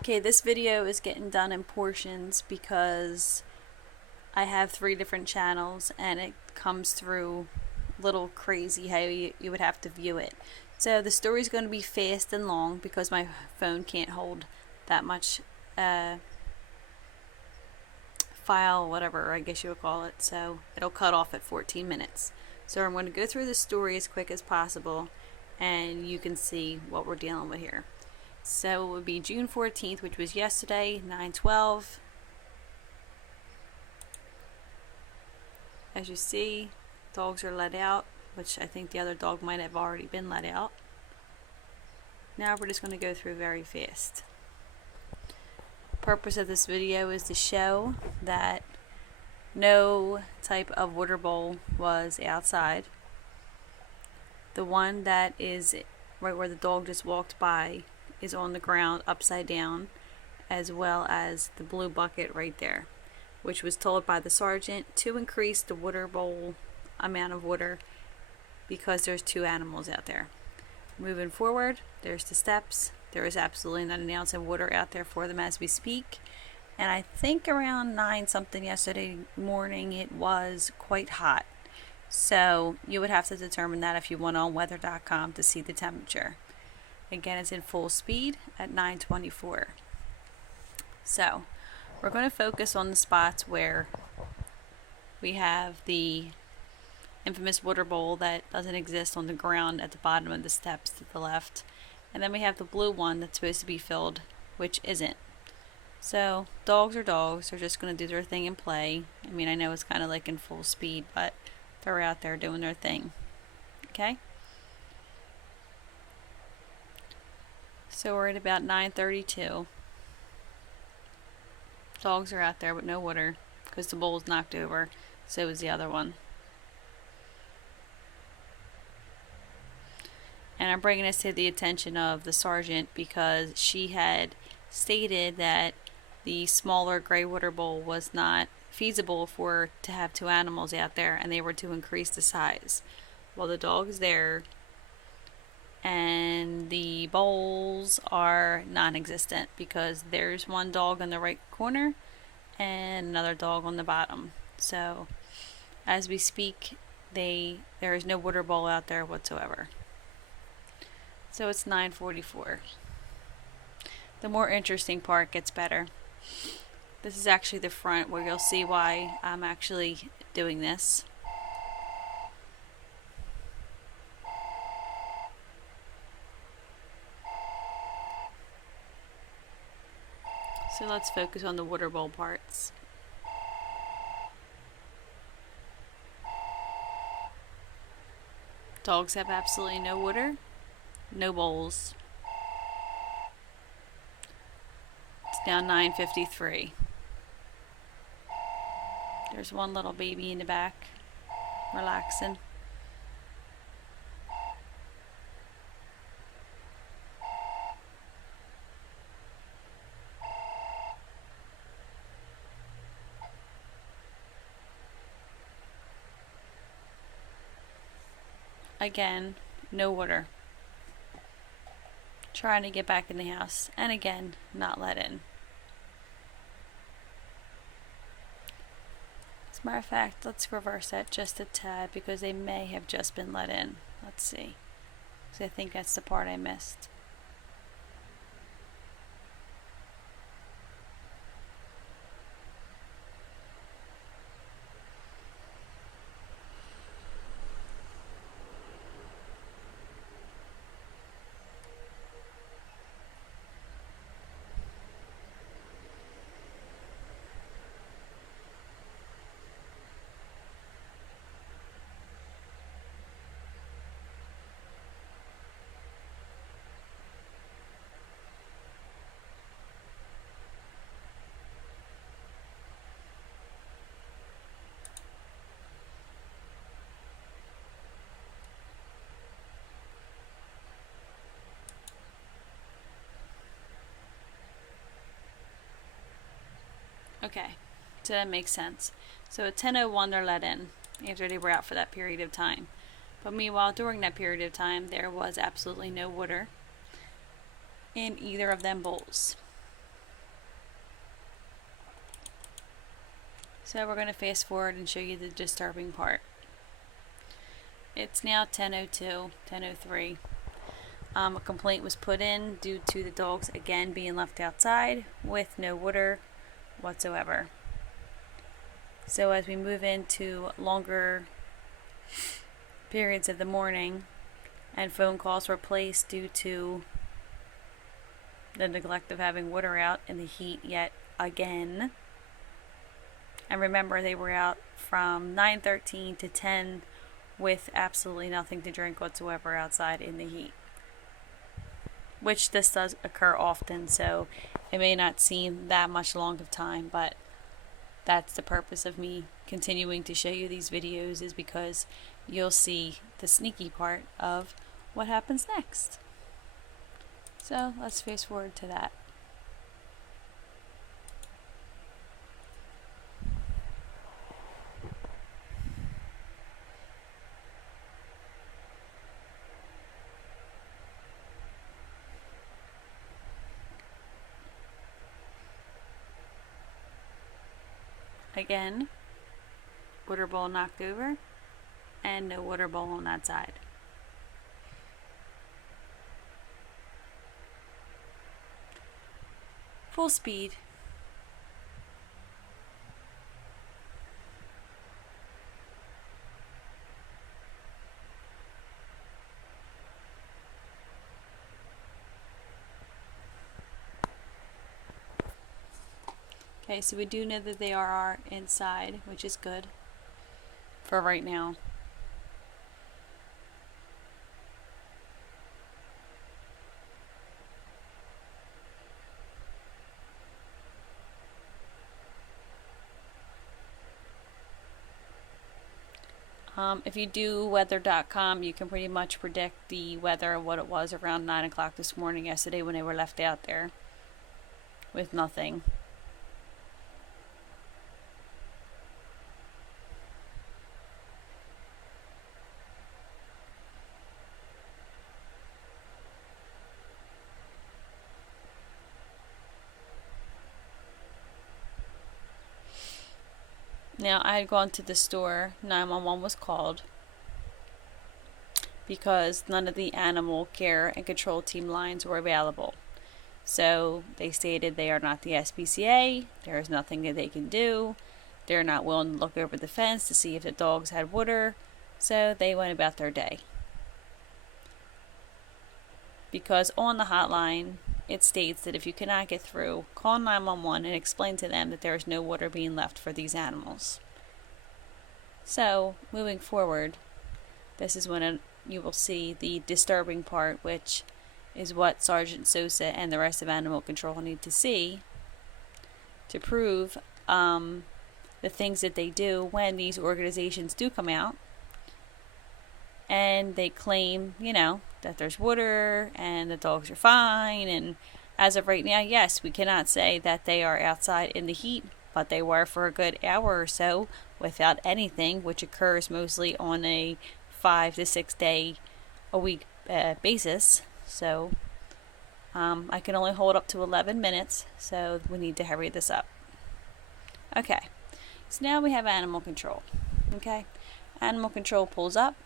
Okay, this video is getting done in portions because I have 3 different channels and it comes through a little crazy how you would have to view it. So the story's going to be fast and long because my phone can't hold that much file, whatever I guess you would call it. So it'll cut off at 14 minutes. So I'm going to go through the story as quick as possible and you can see what we're dealing with here. So it would be June 14th, which was yesterday, 9:12. As you see, dogs are let out, which I think the other dog might have already been let out. Now we're just going to go through very fast. The purpose of this video is to show that no type of water bowl was outside. The one that is right where the dog just walked by is on the ground upside down, as well as the blue bucket right there, which was told by the sergeant to increase the water bowl amount of water because there's 2 animals out there. Moving forward, there's the steps. There is absolutely not an ounce of water out there for them as we speak. And I think around 9 something yesterday morning it was quite hot. So you would have to determine that if you went on weather.com to see the temperature. Again, it's in full speed at 9:24. So we're going to focus on the spots where we have the infamous water bowl that doesn't exist on the ground at the bottom of the steps to the left. And then we have the blue one that's supposed to be filled, which isn't. So dogs are dogs. They're just going to do their thing and play. I mean, I know it's kind of like in full speed, but they're out there doing their thing. Okay? So we're at about 9:32. Dogs are out there with no water because the bowl's knocked over. So is the other one. And I'm bringing this to the attention of the sergeant because she had stated that the smaller gray water bowl was not feasible to have 2 animals out there and they were to increase the size. Well, the dog's there and the bowls are non-existent because there's one dog in the right corner and another dog on the bottom. So as we speak, there is no water bowl out there whatsoever. So it's 9:44. The more interesting part gets better. This is actually the front where you'll see why I'm actually doing this. So let's focus on the water bowl parts. Dogs have absolutely no water, no bowls. It's now 9:53. There's one little baby in the back, relaxing. Again, no water. Trying to get back in the house, and again, not let in. As a matter of fact, let's reverse that just a tad because they may have just been let in. Let's see. So I think that's the part I missed. Okay, so that makes sense. So at 10:01 they're let in after they were out for that period of time. But meanwhile, during that period of time, there was absolutely no water in either of them bowls. So we're going to fast forward and show you the disturbing part. It's now 10:02, 10:03. A complaint was put in due to the dogs again being left outside with no water whatsoever. So as we move into longer periods of the morning and phone calls were placed due to the neglect of having water out in the heat yet again. And remember, they were out from 9:13 to 10 with absolutely nothing to drink whatsoever outside in the heat. Which this does occur often, so it may not seem that much long of time, but that's the purpose of me continuing to show you these videos, is because you'll see the sneaky part of what happens next. So let's fast forward to that. Again, water bowl knocked over and no water bowl on that side. Full speed. Okay, so we do know that they are inside, which is good for right now. If you do weather.com, you can pretty much predict the weather of what it was around 9 o'clock this morning yesterday when they were left out there with nothing. Now, I had gone to the store, 911 was called, because none of the animal care and control team lines were available. So they stated they are not the SPCA, there is nothing that they can do, they're not willing to look over the fence to see if the dogs had water, so they went about their day. Because on the hotline, it states that if you cannot get through, call 911 and explain to them that there is no water being left for these animals. So, moving forward, this is when you will see the disturbing part, which is what Sergeant Sosa and the rest of Animal Control need to see to prove the things that they do when these organizations do come out and they claim, that there's water and the dogs are fine. And as of right now, yes, we cannot say that they are outside in the heat, but they were for a good hour or so without anything, which occurs mostly on a 5 to 6 day a week basis. So I can only hold up to 11 minutes, so we need to hurry this up. Okay, so now we have animal control. Okay, animal control pulls up.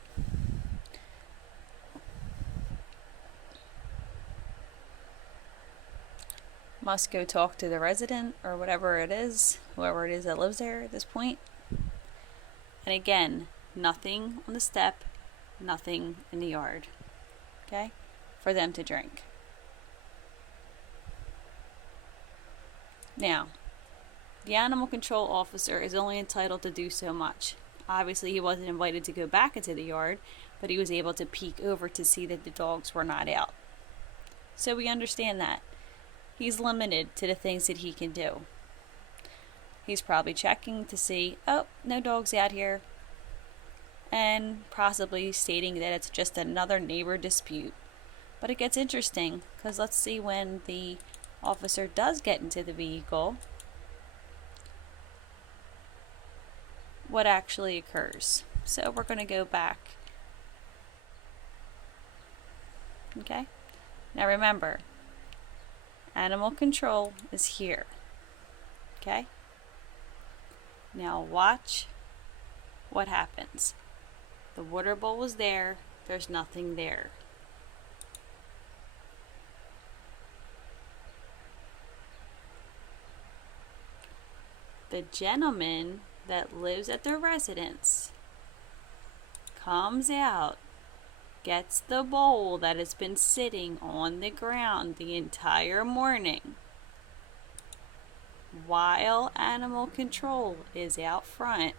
Must go talk to the resident or whatever it is, whoever it is that lives there at this point. And again, nothing on the step, nothing in the yard, okay, for them to drink. Now, the animal control officer is only entitled to do so much. Obviously, he wasn't invited to go back into the yard, but he was able to peek over to see that the dogs were not out. So we understand that. He's limited to the things that he can do. He's probably checking to see, oh, no dogs out here, and possibly stating that it's just another neighbor dispute. But it gets interesting, because let's see when the officer does get into the vehicle, what actually occurs. So we're going to go back. Okay? Now remember, animal control is here. Okay? Now watch what happens. The water bowl was there. There's nothing there. The gentleman that lives at the residence comes out, gets the bowl that has been sitting on the ground the entire morning, while animal control is out front.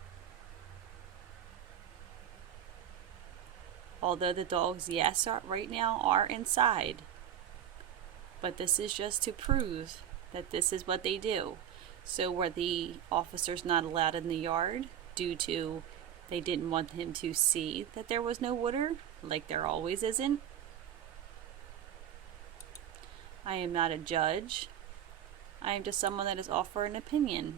Although the dogs, yes, right now are inside, but this is just to prove that this is what they do. So were the officers not allowed in the yard due to they didn't want him to see that there was no water, like there always isn't? I am not a judge. I am just someone that is offering an opinion.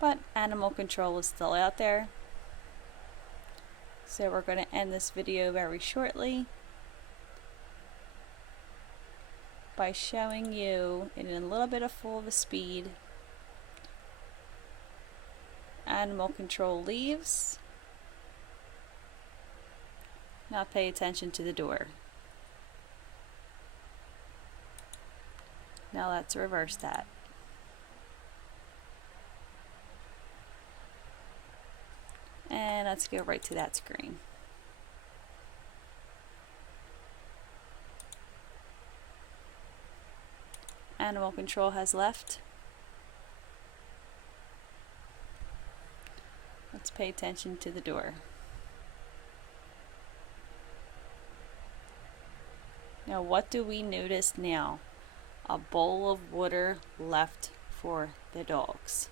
But animal control is still out there. So we're going to end this video very shortly by showing you in a little bit of full of a speed. Animal control leaves. Now pay attention to the door. Now let's reverse that. And let's go right to that screen. Animal control has left. Let's pay attention to the door. Now what do we notice now? A bowl of water left for the dogs.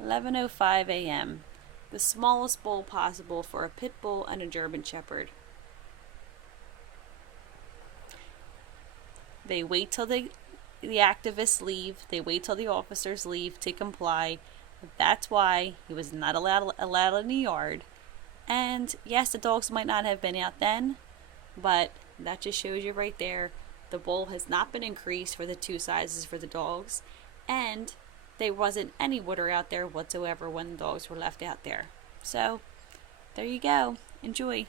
11:05 a.m. The smallest bowl possible for a pit bull and a German Shepherd. They wait till the activists leave. They wait till the officers leave to comply. That's why he was not allowed in the yard. And yes, the dogs might not have been out then, but that just shows you right there. The bowl has not been increased for the two sizes for the dogs, and there wasn't any water out there whatsoever when the dogs were left out there. So, there you go. Enjoy.